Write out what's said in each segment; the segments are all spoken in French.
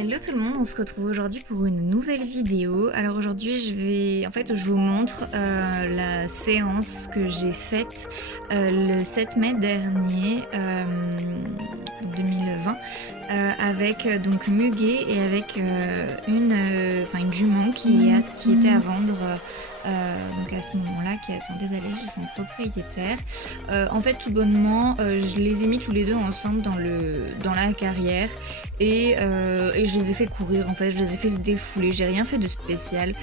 Hello tout le monde, on se retrouve aujourd'hui pour une nouvelle vidéo. Alors aujourd'hui je vous montre la séance que j'ai faite le 7 mai dernier, donc 2020, avec donc Muguet et avec une jument qui était à vendre. Donc à ce moment-là, qui attendait d'aller chez son propriétaire. En fait, tout bonnement, je les ai mis tous les deux ensemble dans la carrière et je les ai fait courir. En fait, je les ai fait se défouler. J'ai rien fait de spécial.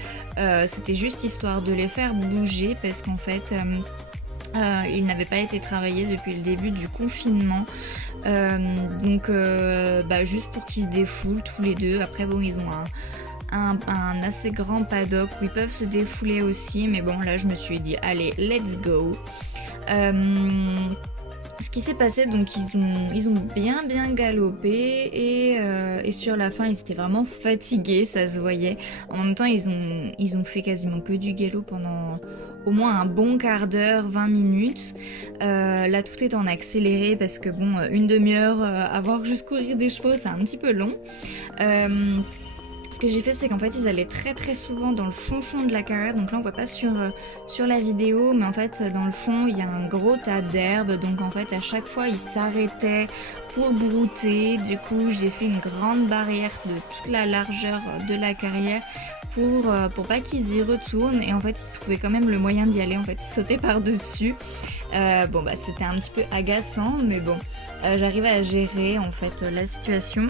C'était juste histoire de les faire bouger parce qu'en fait, ils n'avaient pas été travaillés depuis le début du confinement. Juste pour qu'ils se défoulent tous les deux. Après, bon, ils ont un assez grand paddock où ils peuvent se défouler aussi, mais bon là je me suis dit allez let's go. Ce qui s'est passé, donc ils ont bien galopé et sur la fin ils étaient vraiment fatigués, ça se voyait. En même temps ils ont fait quasiment que du galop pendant au moins un bon quart d'heure, 20 minutes. Là tout est en accéléré parce que bon, une demi-heure à voir juste courir des chevaux c'est un petit peu long. Ce que j'ai fait, c'est qu'en fait, ils allaient très souvent dans le fond de la carrière. Donc là, on voit pas sur la vidéo, mais en fait, dans le fond, il y a un gros tas d'herbe. Donc en fait, à chaque fois, ils s'arrêtaient pour brouter. Du coup, j'ai fait une grande barrière de toute la largeur de la carrière pour pas qu'ils y retournent. Et en fait, ils trouvaient quand même le moyen d'y aller. En fait, ils sautaient par-dessus. C'était un petit peu agaçant, mais bon, j'arrivais à gérer en fait la situation.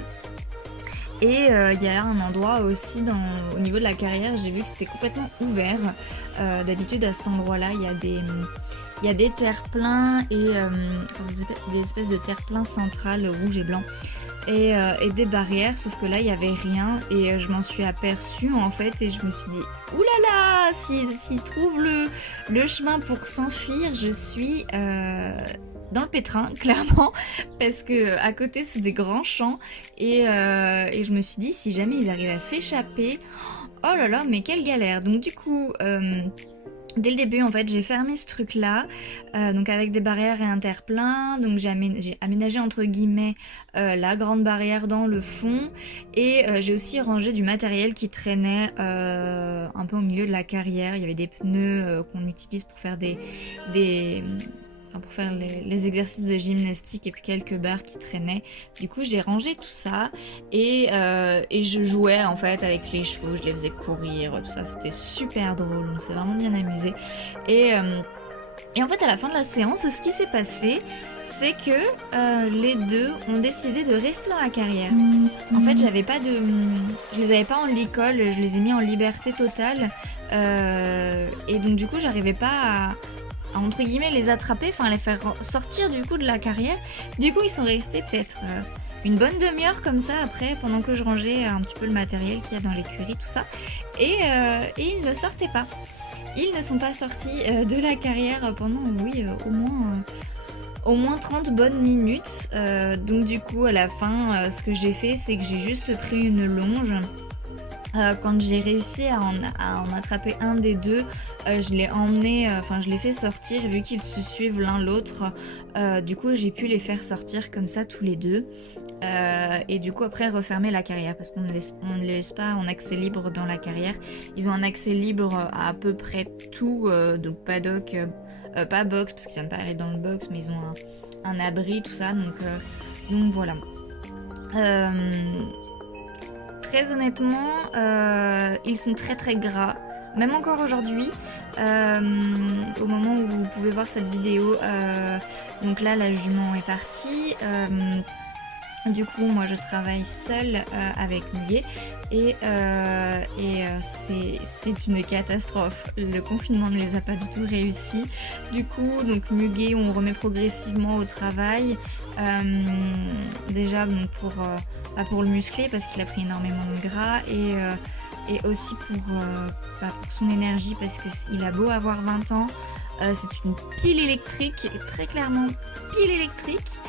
Et il y a un endroit aussi au niveau de la carrière, j'ai vu que c'était complètement ouvert. D'habitude à cet endroit-là, il y a des terre-pleins et des espèces de terre-pleins centrales rouges et blancs et des barrières, sauf que là il y avait rien et je m'en suis aperçue en fait et je me suis dit oulala, s'ils trouvent le chemin pour s'enfuir, je suis dans le pétrin, clairement, parce que à côté c'est des grands champs et je me suis dit si jamais ils arrivent à s'échapper, oh là là, mais quelle galère. Donc du coup, dès le début en fait j'ai fermé ce truc là, donc avec des barrières et un terre-plein, donc j'ai aménagé entre guillemets la grande barrière dans le fond et j'ai aussi rangé du matériel qui traînait un peu au milieu de la carrière. Il y avait des pneus qu'on utilise pour faire pour faire les exercices de gymnastique et puis quelques barres qui traînaient. Du coup j'ai rangé tout ça et je jouais en fait avec les chevaux, je les faisais courir, tout ça, c'était super drôle, on s'est vraiment bien amusé. Et en fait à la fin de la séance, ce qui s'est passé, c'est que les deux ont décidé de rester dans la carrière. En fait je les avais pas en licol, je les ai mis en liberté totale et donc du coup j'arrivais pas à entre guillemets les attraper, enfin les faire sortir du coup de la carrière. Du coup ils sont restés peut-être une bonne demi-heure comme ça après, pendant que je rangeais un petit peu le matériel qu'il y a dans l'écurie, tout ça, et ils ne sortaient pas. Ils ne sont pas sortis de la carrière pendant au moins 30 bonnes minutes. Donc du coup à la fin ce que j'ai fait, c'est que j'ai juste pris une longe. Quand j'ai réussi à en attraper un des deux, je l'ai emmené, je l'ai fait sortir vu qu'ils se suivent l'un l'autre. Du coup j'ai pu les faire sortir comme ça tous les deux et du coup après refermer la carrière parce qu'on ne les laisse pas en accès libre dans la carrière. Ils ont un accès libre à peu près tout, donc paddock, pas box parce qu'ils n'aiment pas aller dans le box, mais ils ont un abri, tout ça, donc voilà. Très honnêtement, ils sont très gras, même encore aujourd'hui, au moment où vous pouvez voir cette vidéo. Donc là la jument est partie, du coup moi je travaille seule avec Muguet et c'est une catastrophe. Le confinement ne les a pas du tout réussi. Du coup donc Muguet on remet progressivement au travail, déjà donc pour le muscler parce qu'il a pris énormément de gras et aussi pour son énergie parce qu'il a beau avoir 20 ans, c'est une pile électrique, très clairement pile électrique.